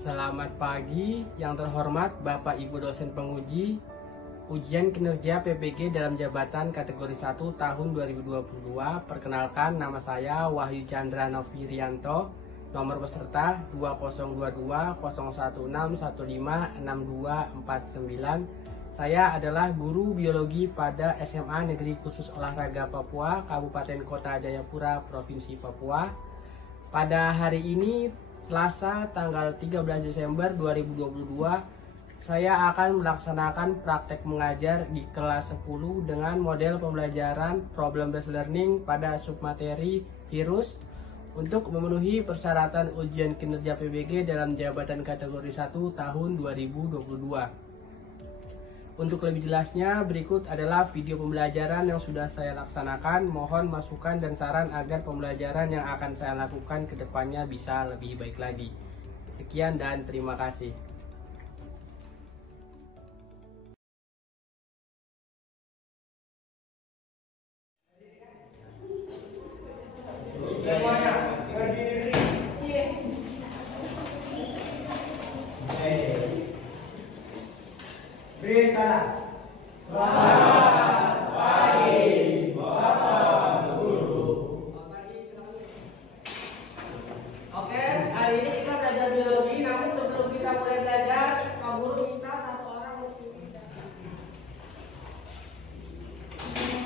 Selamat pagi yang terhormat Bapak Ibu dosen penguji ujian kinerja PPG dalam jabatan kategori 1 tahun 2022. Perkenalkan, nama saya Wahyu Chandra Novirianto, nomor peserta 20220161565249. Saya adalah guru biologi pada SMA Negeri Khusus Olahraga Papua, Kabupaten Kota Jayapura, Provinsi Papua. Pada hari ini, Selasa tanggal 13 Desember 2022, saya akan melaksanakan praktek mengajar di kelas 10 dengan model pembelajaran problem based learning pada submateri virus untuk memenuhi persyaratan ujian kinerja PBG dalam jabatan kategori 1 tahun 2022. Untuk lebih jelasnya, berikut adalah video pembelajaran yang sudah saya laksanakan. Mohon masukan dan saran agar pembelajaran yang akan saya lakukan ke depannya bisa lebih baik lagi. Sekian dan terima kasih. Selamat pagi, Bapak Guru. Oke, hari ini kita belajar biologi. Namun sebelum kita mulai belajar, Pak Guru minta satu orang untuk kita.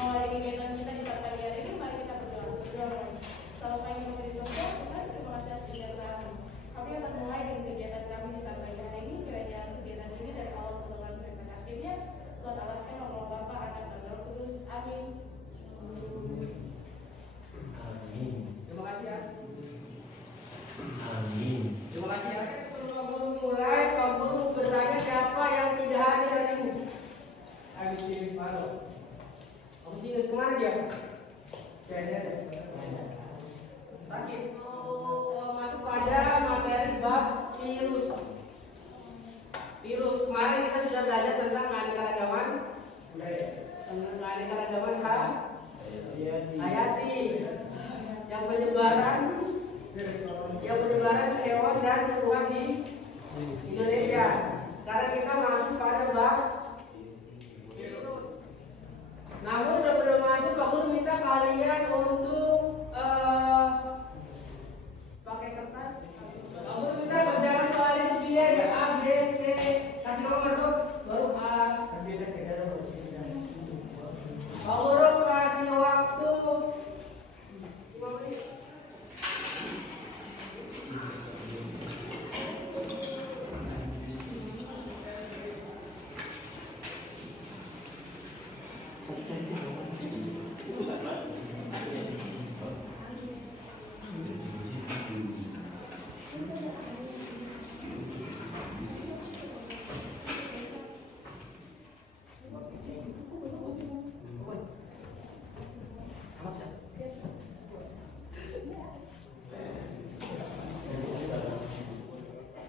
Mulai kegiatan kita di pagi hari ini, mari kita berdoa. Kalau pengen memberi contoh, Tuhan terima kasih atas kegiatan kami. Kami akan mulai dengan kegiatan kami di pagi hari ini. Kiranya kegiatan ini dari awal ke depan sampai akhirnya Tuhan alaskan nama Bapa, Anak, dan Roh Kudus. Amin. Amin. Terima kasih ya. Amin. Terima kasih ya. Sebelum Pak Guru mulai, Pak Guru bertanya siapa yang tidak hadir hari ini. Agustinus Paro. Agustinus kemana dia? Sakit. Masuk pada materi bab virus. Virus, kemarin kita sudah belajar tentang keanekaragaman. Tentang keanekaragaman hayati. Yang penyebaran hewan dan tumbuhan di Indonesia. Sekarang kita masuk pada bab virus. Namun sebelum masuk, Pak Guru minta kalian untuk pakai kertas. Pak Guru minta kerjakan soalnya begini aja, A, B, C, kasih nomor tuh, baru A. Pak Guru kasih waktu 5 menit.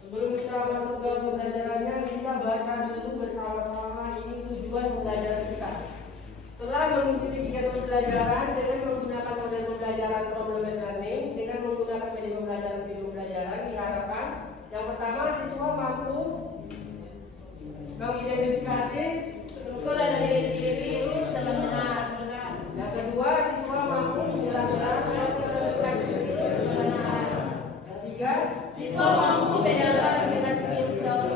Sebelum kita masuk ke pembelajarannya, kita baca dulu bersama-sama ini tujuan pembelajaran kita. Setelah mengikuti kegiatan pembelajaran dengan menggunakan model pembelajaran problem based learning dengan menggunakan media pembelajaran video pembelajaran, diharapkan yang pertama siswa mampu mengidentifikasi Struktur dan ciri-ciri virus dengan benar. yang kedua siswa mampu menjelaskan proses replikasi virus dengan benar. Yang ketiga Siswa mampu membedakan aplikasi virus dan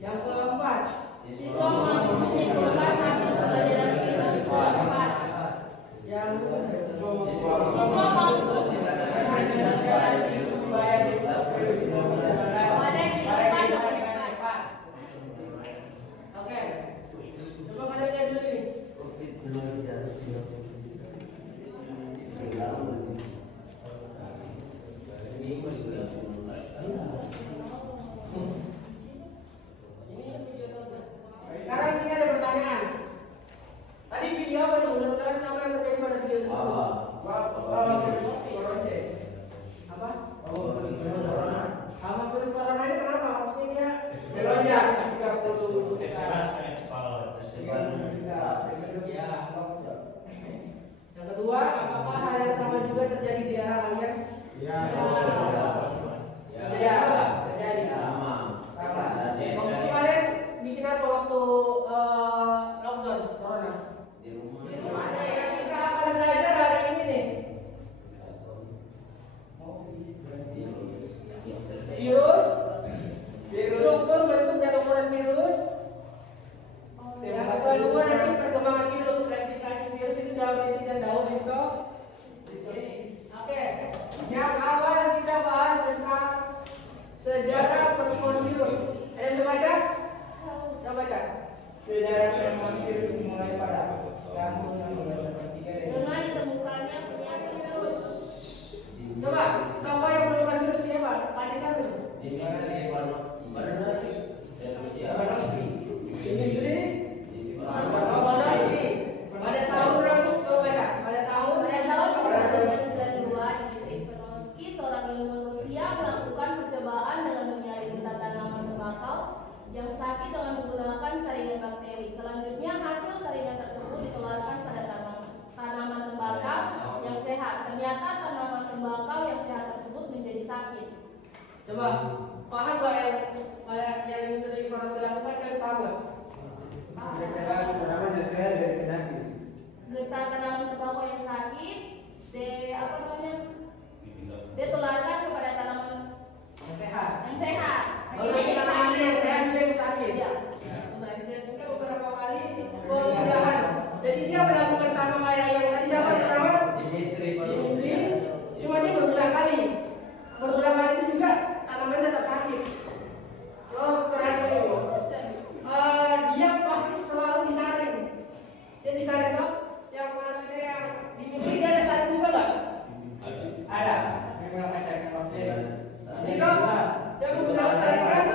yang keempat siswa mampu menyimpulkan hasil pembelajaran virus dengan tepat. yang Siswa mampu pada kehidupan masyarakat. Oke, coba kalian lihat dulu nih. Sekarang sini ada pertanyaan. Tadi video apa tuh? Mudah-mudahan apa yang terjadi pada video itu? Apa? Sama virus corona ini kenapa? Maksudnya dia melonjak 30 ya. Yang kedua, apakah hal yang sama juga terjadi di daerah kalian? Ya. Ya. Jadi sama. Waktu kemarin bikin apa waktu lockdown corona? Di rumah. Ada yang kita akan belajar hari ini nih. Struktur, bentuk dan ukuran virus. Yang kedua nanti perkembangan virus, replikasi virus itu dalam isi dan daun besok. Oke. Yang awal kita bahas tentang sejarah penemuan virus. Ada yang baca? Coba baca. Sejarah penemuan virus mulai pada tahun 1903 dengan ditemukannya penyakit virus. Coba, tokoh yang menemukan virus siapa? Pada siapa? Pada tahun berapa? Coba baca. Pada tahun 1992 di distrik Penoski, seorang ilmuwan Rusia melakukan percobaan dengan menyaring getah tanaman tembakau yang sakit dengan menggunakan saringan bakteri. Selanjutnya hasil saringan tersebut dikeluarkan pada tanaman tembakau yang sehat. Ternyata tanaman tembakau yang sehat tersebut menjadi sakit. Coba, paham gak yang tadi Farah lakukan kan paham gak? Getah tanaman tembakau yang sakit, ditularkan kepada tanaman Sehat. yang sehat. Kalau Akhirnya kita yang tanaman yang sakit. sehat juga yang sakit. Ya. Nah, ini kita beberapa kali pemindahan. Jadi dia melakukan sama kayak yang tadi siapa pertama? Dimitri. Cuma dia berulang kali. Berulang kali itu juga tanaman tetap sakit. Oh, berhasil. Dia pasti selalu disaring. Dia disaring toh? Yang mana yang dimitri dia ada saring juga nggak? ada memang ada proses Ini kok dia menggunakan saringan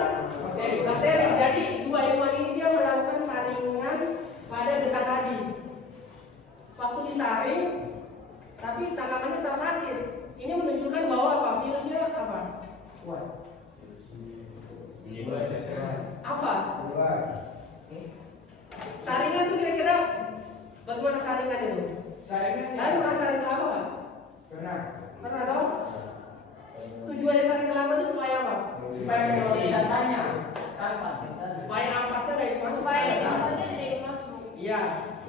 bakteri. Jadi dua ilmuwan ini dia melakukan saringan pada getah tadi. Waktu disaring, tapi tanamannya tetap sakit. Ini menunjukkan bahwa apa? Virusnya apa? kuat Apa? Saringan itu kira-kira bagaimana saringan itu? Kalian pernah saring lama nggak? pernah Pernah tahu? Tujuannya saring lama itu supaya apa? supaya bersih datanya Supaya ampasnya nggak dimasuk. Supaya tanamannya tidak masuk. Iya.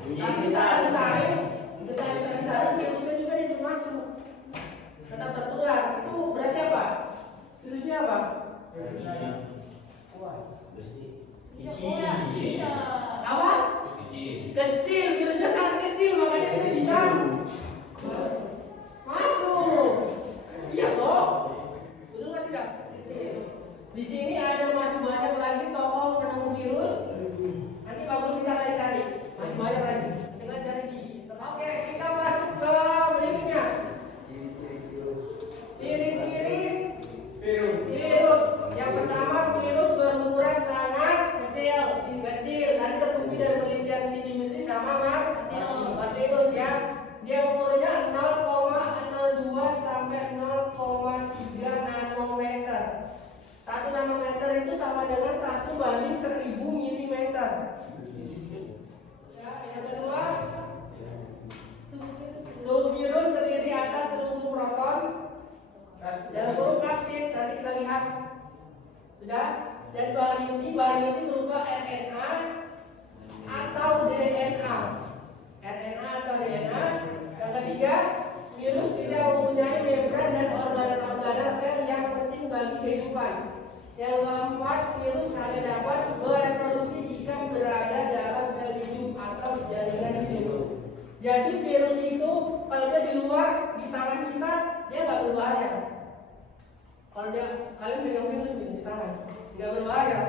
Tapi saat disaring, getah bisa disaring, virusnya juga tidak masuk. Tetap tertular. Itu berarti apa? Virusnya apa? Iya. Apa? Kecil, virusnya sangat kecil, makanya tidak bisa masuk. Iya kok. Betul nggak tidak? Di sini ada masih banyak lagi tokoh penemu virus. Nanti Pak Guru kita akan cari. Masih banyak lagi. Kita cari di. Oke, kita masuk ke berikutnya. Ciri-ciri virus. Yang pertama, virus berukuran sangat kecil. Tadi terbukti dari penelitian Dimitri sama Martinus ya. Dia umurnya 0,02 sampai 0,3 nanometer. 1 nanometer itu sama dengan 1/1000 milimeter. Ya, yang kedua, tubuh virus terdiri atas seluruh proton dan huruf kapsid. Tadi kita lihat sudah. Dan bahan inti berupa RNA atau DNA. Yang ketiga, virus tidak mempunyai membran dan organ-organ sel yang penting bagi kehidupan. Yang keempat, virus hanya dapat bereproduksi jika berada dalam sel hidup atau jaringan hidup. Jadi virus itu kalau dia di luar di tangan kita, dia nggak berbahaya. Kalau kalian pegang virus di tangan, nggak berbahaya.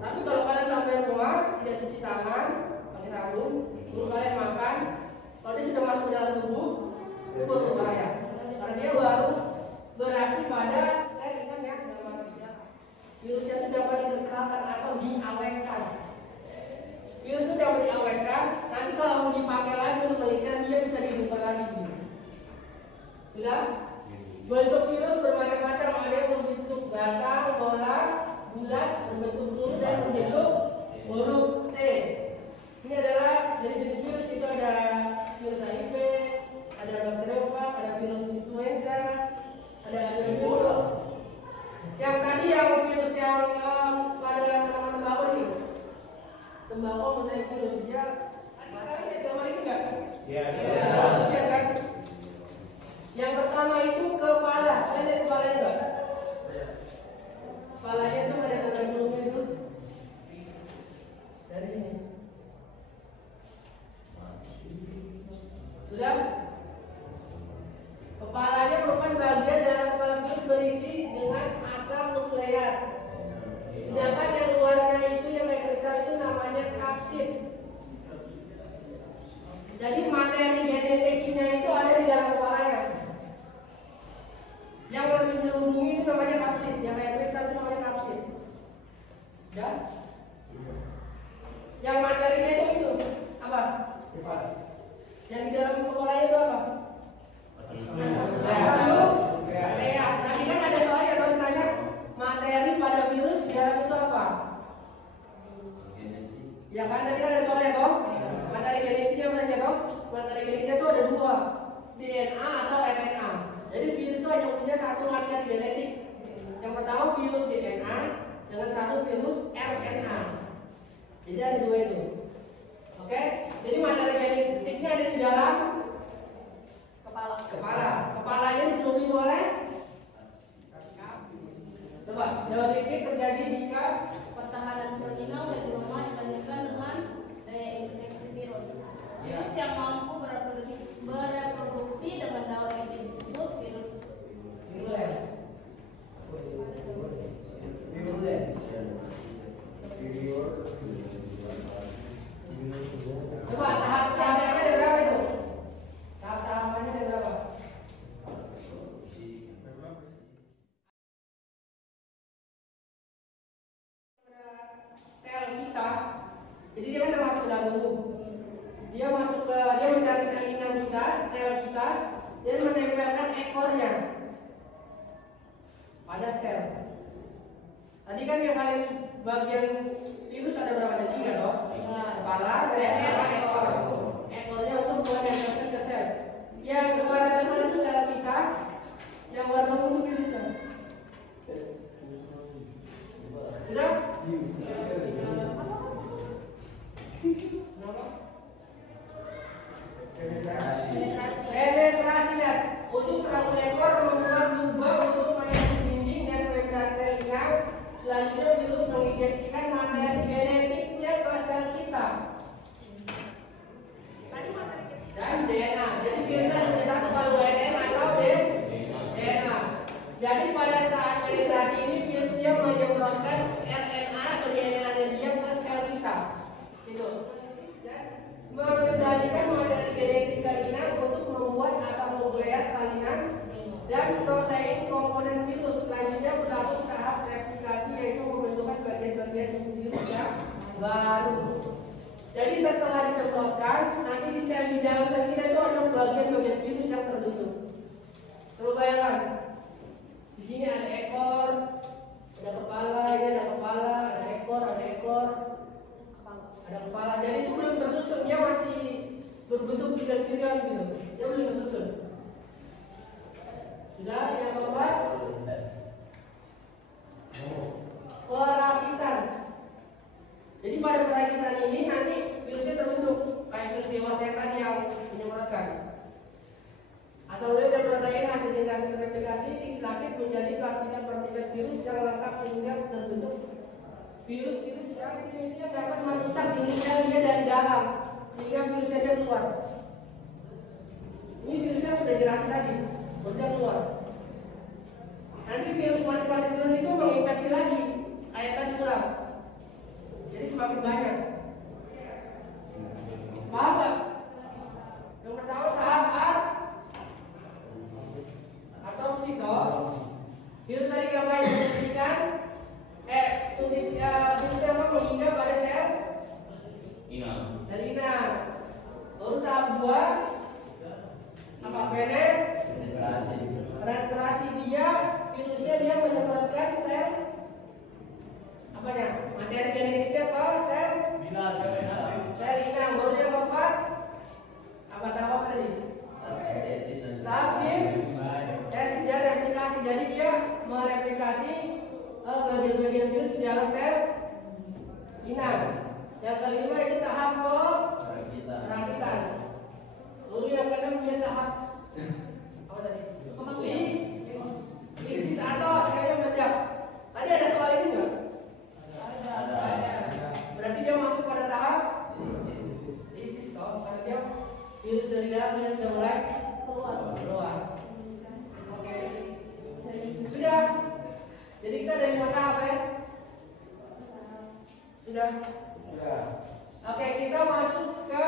Tapi kalau kalian sampai rumah tidak cuci tangan pakai sabun, lalu kalian makan, kalau dia sudah masuk ke dalam tubuh, itu baru berbahaya. Karena dia baru beraksi pada sel ikan yang dalam tidak. Virusnya itu dapat dideskripsikan atau diawetkan. Virus itu dapat diawetkan. Nanti kalau mau dipakai lagi untuk penelitian, dia bisa dihidupkan lagi. Sudah? Bentuk virus bermacam-macam, ada yang berbentuk batang, bola, bulat, berbentuk peluru dan berbentuk huruf T. Ini adalah jenis virus itu ada virus HIV, ada bakteriofag, ada virus influenza, ada melakukan mosaik virus. Dia kali ya gambar ini enggak? Iya. Iya kan? Yang pertama itu kepala. Kalian lihat kepalanya enggak? Kepalanya itu ada tanda burungnya itu. Dari sini. Sudah? Kepalanya merupakan bagian dari kepala virus berisi dengan asam nukleat. Sedangkan yang luarnya itu yang kayak kristal itu namanya kapsid. Jadi materi genetiknya itu ada di dalam kepalanya. Yang melindungi itu namanya kapsid, yang kayak kristal itu namanya kapsid. Ya? Yang materinya itu apa? Yang di dalam kepalanya itu apa? Lihat, tadi kan ada soalnya kalau ditanya materi pada virus di dalam itu apa? Ya kan tadi kan ada soalnya toh? Materi genetiknya mana toh? Materi genetiknya itu ada dua, DNA atau RNA. Jadi virus itu hanya punya satu materi genetik. Yang pertama virus DNA dengan satu virus RNA. Jadi ada dua itu. Oke? Jadi materi genetiknya ada di dalam kepala. Kepalanya diselimuti oleh coba jauh dikit terjadi jika Pertahanan sel inang lebih lemah dibandingkan dengan daya infeksi virus. Virus yang mampu bereproduksi dengan daun ini disebut virus virulen. Coba tahap-tahapnya ada berapa itu? Tahap-tahapannya ada berapa? Sel kita, jadi dia kan masuk ke dalam tubuh. Dia mencari sel inang kita, sel kita, dan menempelkan ekornya pada sel. Tadi kan yang kalian bagian virus ada berapa? Ada 3 toh? Kepala, leher, sama ekor. Ekornya untuk menempelkan ke sel. Yang warna mana itu sel kita, yang warna ungu virusnya. Sudah? Penetrasi lihat. Untuk satu ekor membuat lubang untuk masuk dinding dan penetrasi sel inang. Selanjutnya virus menginjeksikan materi genetiknya ke sel kita. Dan DNA. Jadi virus ada satu kalau DNA atau DNA. Jadi pada saat penetrasi ini virus dia menyemprotkan RNA atau DNA-nya dia ke sel kita. Gitu. Mengendalikan materi genetik sel inang untuk membuat asam nukleat salinan dan protein komponen virus. Selanjutnya berlangsung tahap replikasi yaitu membentukkan bagian-bagian tubuh virus yang baru. Jadi setelah disemprotkan, nanti di sel di dalam sel kita itu ada bagian-bagian virus yang terbentuk. Coba bayangkan, di sini ada ekor, ada kepala, ini ada kepala, ada ekor, ada kepala. Jadi itu belum tersusun, dia masih berbentuk piramid gitu. Dia belum tersusun. Sudah, yang keempat, perakitan. Jadi pada perakitan ini nanti virusnya terbentuk kayak virus dewasa yang tadi yang menyemprotkan. Asal usul dan protein hasil sintesis replikasi dirakit menjadi partikel-partikel virus yang lengkap sehingga terbentuk virus-virus yang intinya dapat merusak diri dia dari dalam sehingga virusnya dia keluar. Ini virusnya sudah dirakit tadi, sudah keluar. Nanti virus masing-masing virus itu menginfeksi lagi, kayak tadi ulang. Jadi semakin banyak. Paham gak? Yang pertama tahap absorpsi toh. Virus tadi apa yang disuntikan? Virusnya apa menghingga pada sel inang. Sel inang. Baru tahap 2 apa penetrasi dia virusnya dia menyemprotkan sel apanya? Materi genetiknya apa? Sel inang. Baru yang keempat apa tahap apa tadi? Tahap sintesis dan replikasi. Jadi dia mereplikasi bagian-bagian virus di dalam sel inang. Yang kelima itu tahap perakitan. Lalu yang keenam dia tahap apa tadi? Lisis atau saya menjawab. Tadi ada soal ini nggak? Ada. Berarti dia masuk pada tahap lisis toh, karena dia virus dari dalam dia sudah mulai keluar. Oke. Sudah. Jadi kita dari mana tahap ya? Sudah. Oke, kita masuk ke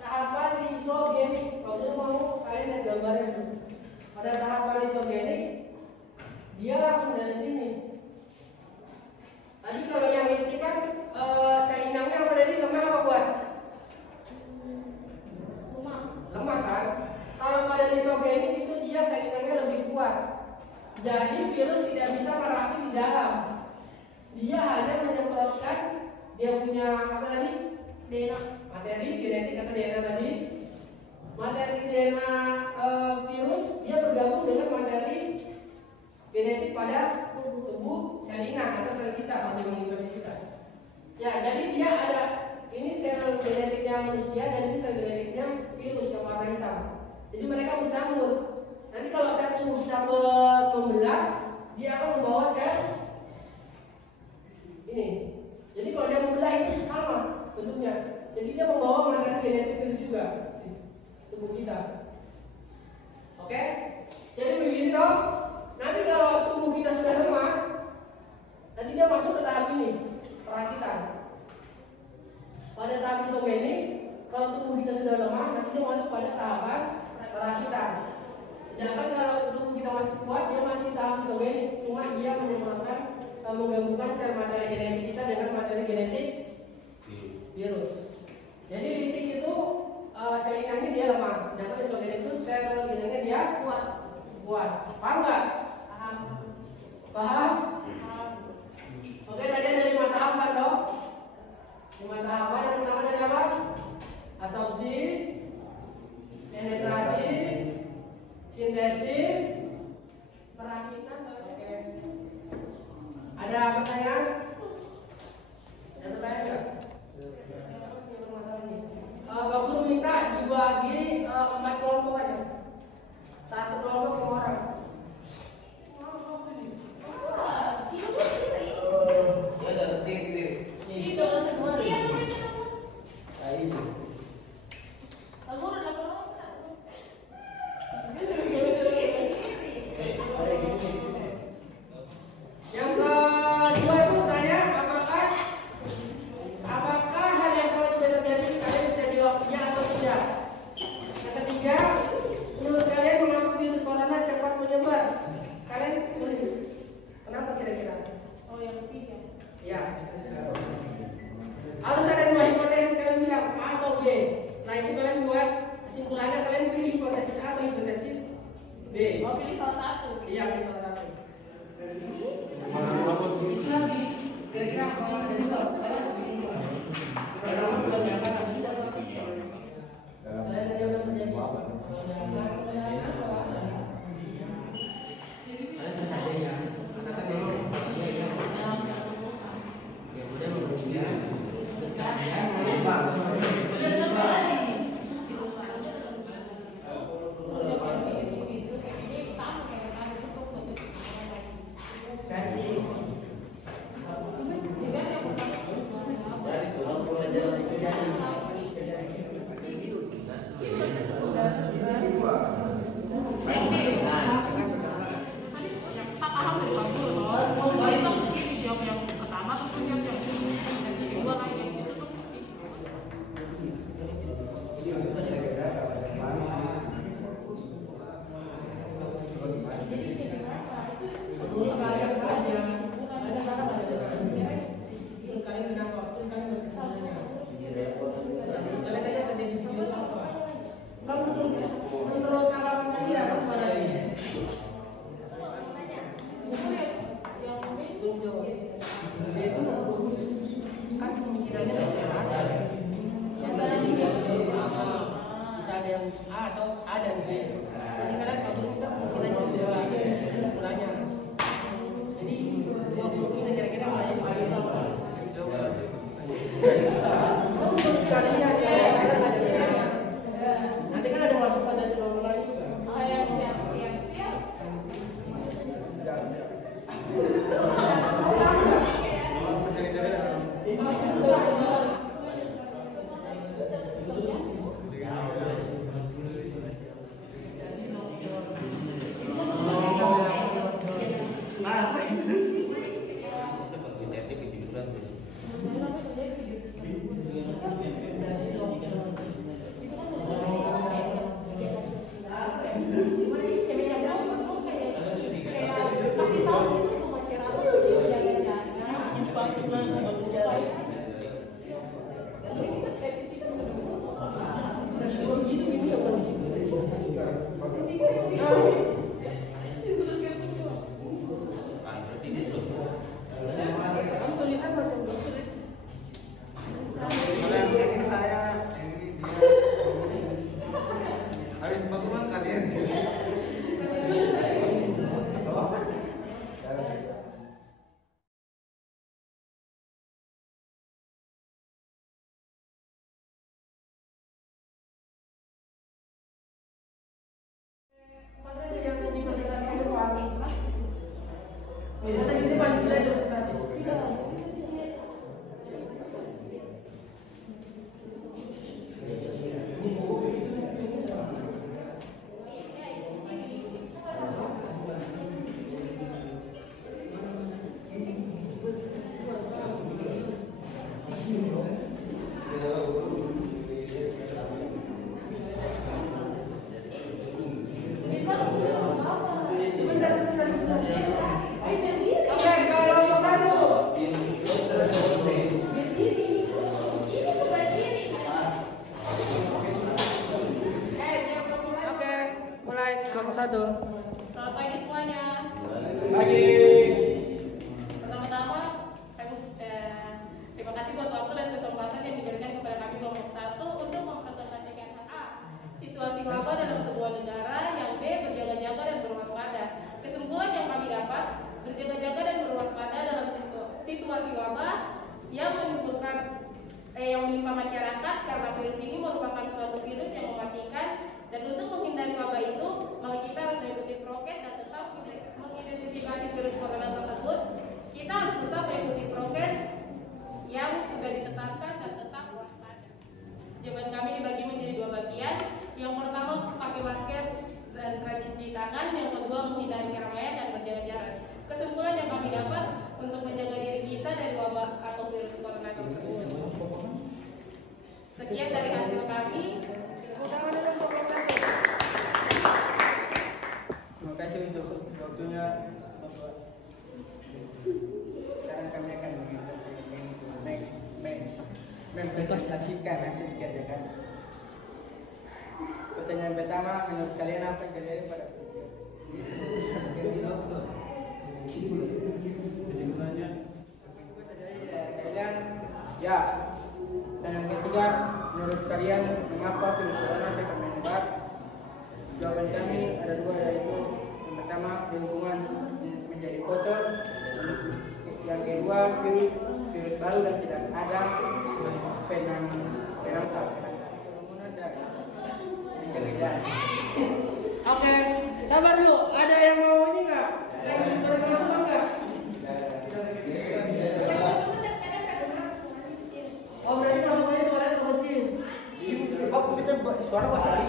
tahapan lisogenik. Kalau mau kalian lihat gambarnya dulu. Pada tahapan lisogenik, dia langsung dari sini. Tadi kalau yang inti kan sel inangnya apa tadi, lemah apa kuat? Lemah kan? Kalau pada lisogenik itu dia sel inangnya lebih kuat. Jadi virus tidak bisa merakit di dalam. Dia hanya menyebabkan dia punya apa tadi? DNA, materi genetik atau DNA tadi. Materi DNA virus dia bergabung dengan materi genetik pada tubuh sel inang atau sel kita pada mengikuti kita. Ya, jadi dia ada ini sel genetiknya manusia dan ini sel genetiknya virus yang warna hitam. Jadi mereka bercampur. Nanti kalau sel tubuh kita membelah, dia akan membawa sel ini. Jadi kalau dia membelah itu sama bentuknya. Jadi dia membawa materi genetik virus juga di tubuh kita. Oke? Jadi begini toh. Nanti kalau tubuh kita sudah lemah, nanti dia masuk ke tahap ini, perakitan. Pada tahap lisogenik, kalau tubuh kita sudah lemah, nanti dia masuk pada tahapan perakitan. Sedangkan kalau tubuh kita masih kuat, dia masih tahap lisogenik. Cuma dia menyebabkan menggabungkan sel materi genetik kita dengan materi genetik virus. Jadi titik itu sel inangnya dia lemah, sedangkan lisogenik itu sel inangnya dia kuat. Paham nggak? Paham? Oke, tadi ada 5 tahapan dong. 5 tahapan. Yang pertama dari apa? Absorpsi, penetrasi, sintesis, perakitan. Oke. Ada pertanyaan? Ada pertanyaan nggak? Pak Guru minta dibagi 4 kelompok aja. 1 kelompok 5 orang. Yang kedua itu tanya apakah hal yang kalau sudah terjadi kalian bisa jawab ya atau tidak. Yang ketiga, menurut kalian mengapa virus corona cepat menyebar? Kalian tulis. Kenapa kira-kira? Oh, yang ketiga. Ya. Harus ada 2 hipotesis kalian bilang A atau B. Nah itu kalian buat kesimpulannya, kalian pilih hipotesis A atau hipotesis B. Oh, pilih salah satu. Iya, pilih salah satu. Itu lagi kira-kira apa yang ada di bawah? Kalian pilih dua. Pertama bukan jangka tapi kita satu. Kalian ada yang terjadi. Kalau jangka, kalian percaya ya. Karena kan dia ya. Ya udah menurutnya. Ya, apa? Jadi yang pertama 1. Selamat pagi semuanya. Pagi. Pertama-tama, terima kasih buat waktu dan kesempatan yang diberikan kepada kami kelompok 1 untuk mempresentasikan A. Situasi wabah dalam sebuah negara, yang B. Berjaga-jaga dan berwaspada. Kesimpulan yang kami dapat, berjaga-jaga dan berwaspada dalam situasi wabah yang menimpa masyarakat karena virus ini merupakan suatu virus yang mematikan, dan untuk menghindari wabah itu maka kita harus mengikuti prokes dan tetap mengidentifikasi virus corona tersebut. Kita harus tetap mengikuti prokes yang sudah ditetapkan dan tetap waspada. Jawaban kami dibagi menjadi 2 bagian. Yang pertama pakai masker dan rajin cuci tangan, yang kedua menghindari keramaian dan berjaga jarak. Kesimpulan yang kami dapat untuk menjaga diri kita dari wabah atau virus corona tersebut. Sekian dari hasil kami. Terima kasih untuk waktunya, Bapak. Sekarang kami akan mempresentasikan hasil kerja kami. Pertanyaan pertama, menurut kalian apa yang terjadi pada kalian? Ya. Dan yang ketiga, menurut kalian mengapa virus corona cepat menyebar? Jawaban kami ada 2, yaitu yang pertama lingkungan menjadi kotor, yang kedua virus baru dan tidak ada penangkal kerumunan dan pencegahan. Oke, sabar dulu. Ada yang mau ini nggak? Yang berkenan nggak? Oh, berarti kamu punya suara kecil. Suara bahasa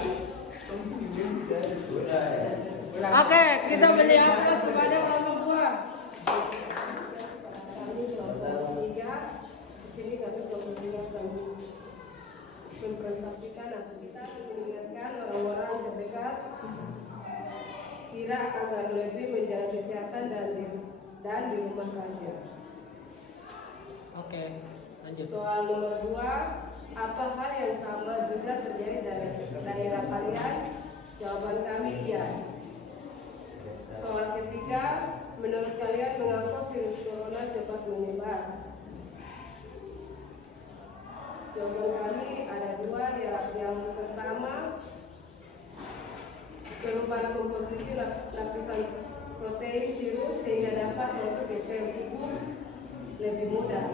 Oke, kita beri aplaus kepada kelompok 2. Kami kelompok 3, di sini kami kelompok 3 kami mempresentasikan hasil kita, mengingatkan orang-orang terdekat kira agar lebih menjaga kesehatan dan di rumah saja. Oke, lanjut. Soal nomor 2, apa hal yang sama juga terjadi dari daerah kalian? Jawaban kami iya. Soal ketiga, menurut kalian mengapa virus corona cepat menyebar? Jawaban kami ada 2, ya. Yang pertama, perubahan komposisi lapisan protein virus sehingga dapat masuk ke sel tubuh lebih mudah.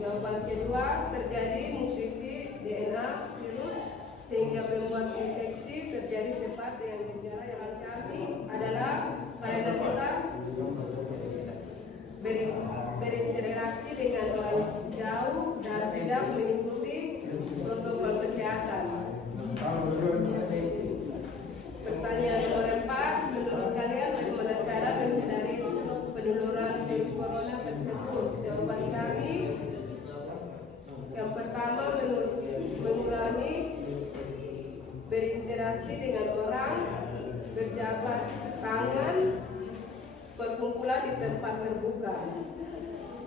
Jawaban kedua, terjadi mutasi DNA virus sehingga membuat infeksi terjadi cepat dengan gejala. Yang kami adalah karena kita berinteraksi dengan orang jauh dan tidak mengikuti protokol kesehatan. Pertanyaan nomor 4, menurut kalian bagaimana cara menghindari penularan virus corona tersebut? Jawaban kami, yang pertama mengurangi berinteraksi dengan orang, berjabat tangan, berkumpulan di tempat terbuka.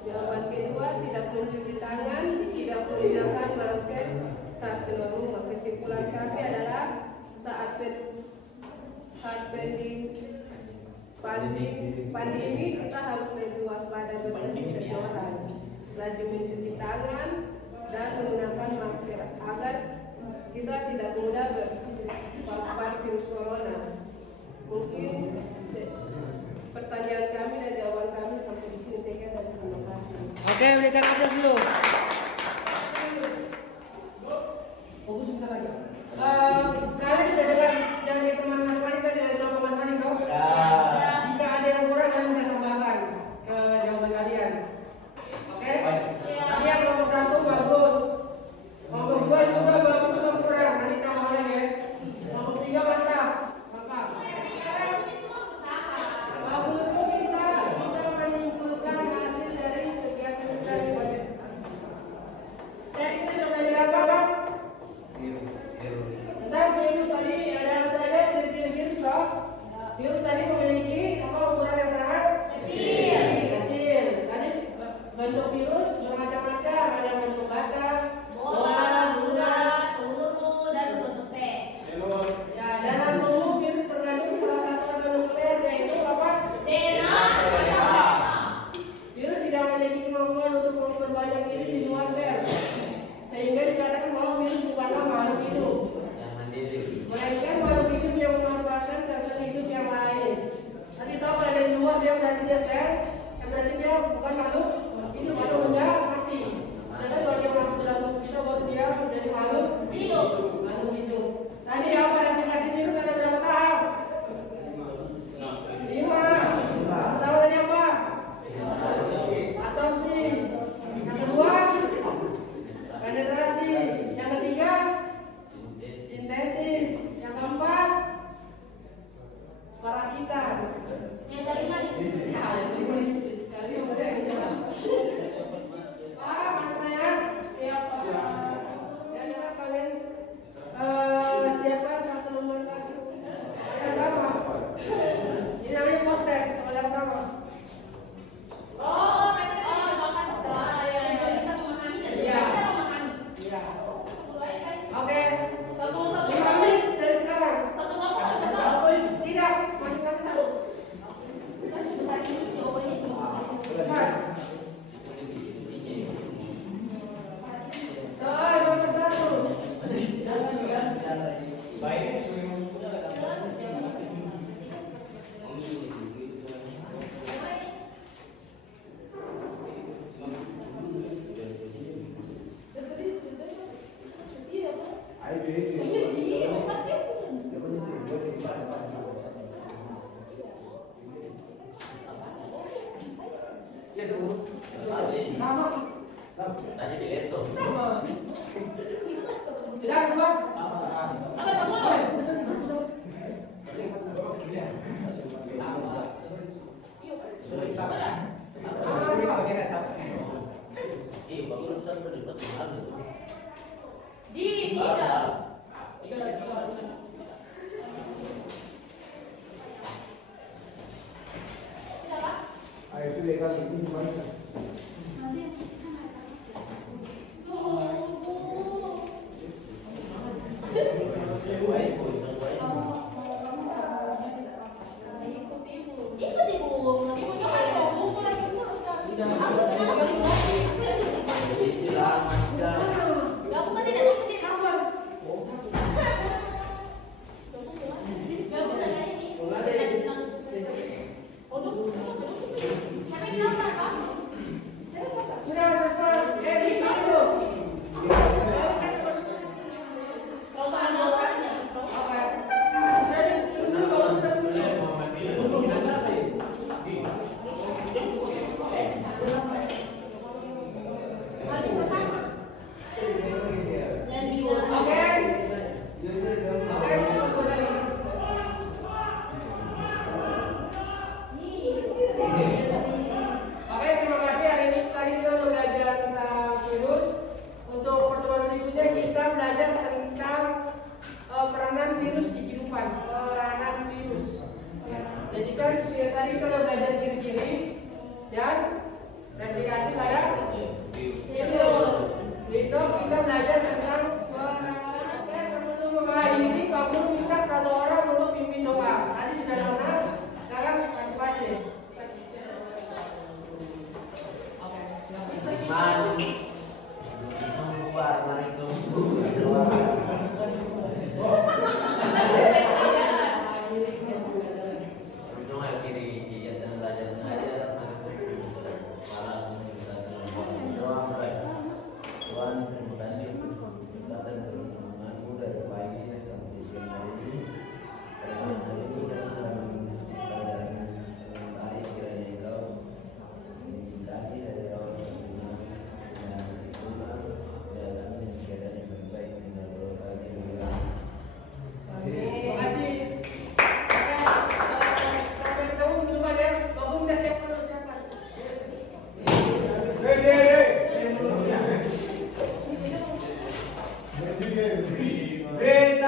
Jawaban kedua, tidak mencuci tangan, tidak menggunakan masker saat keluar rumah. Kesimpulan kami adalah saat pandemi kita harus lebih waspada berhenti seseorang, rajin mencuci tangan dan menggunakan masker agar kita tidak mudah terpapar virus corona. Mungkin pertanyaan kami dan jawaban kami sampai di sini. Sekian dan terima kasih. Oke, berikan aplaus dulu. Kalian sudah dengar dari teman Mas Mani tadi, dari teman Mas Mani toh? Jika ada yang kurang kalian bisa tambahkan ke jawaban kalian. Oke? Tadi yang nomor 1 bagus. Tanya di laptop. Tidak, Bang.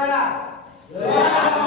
Salah.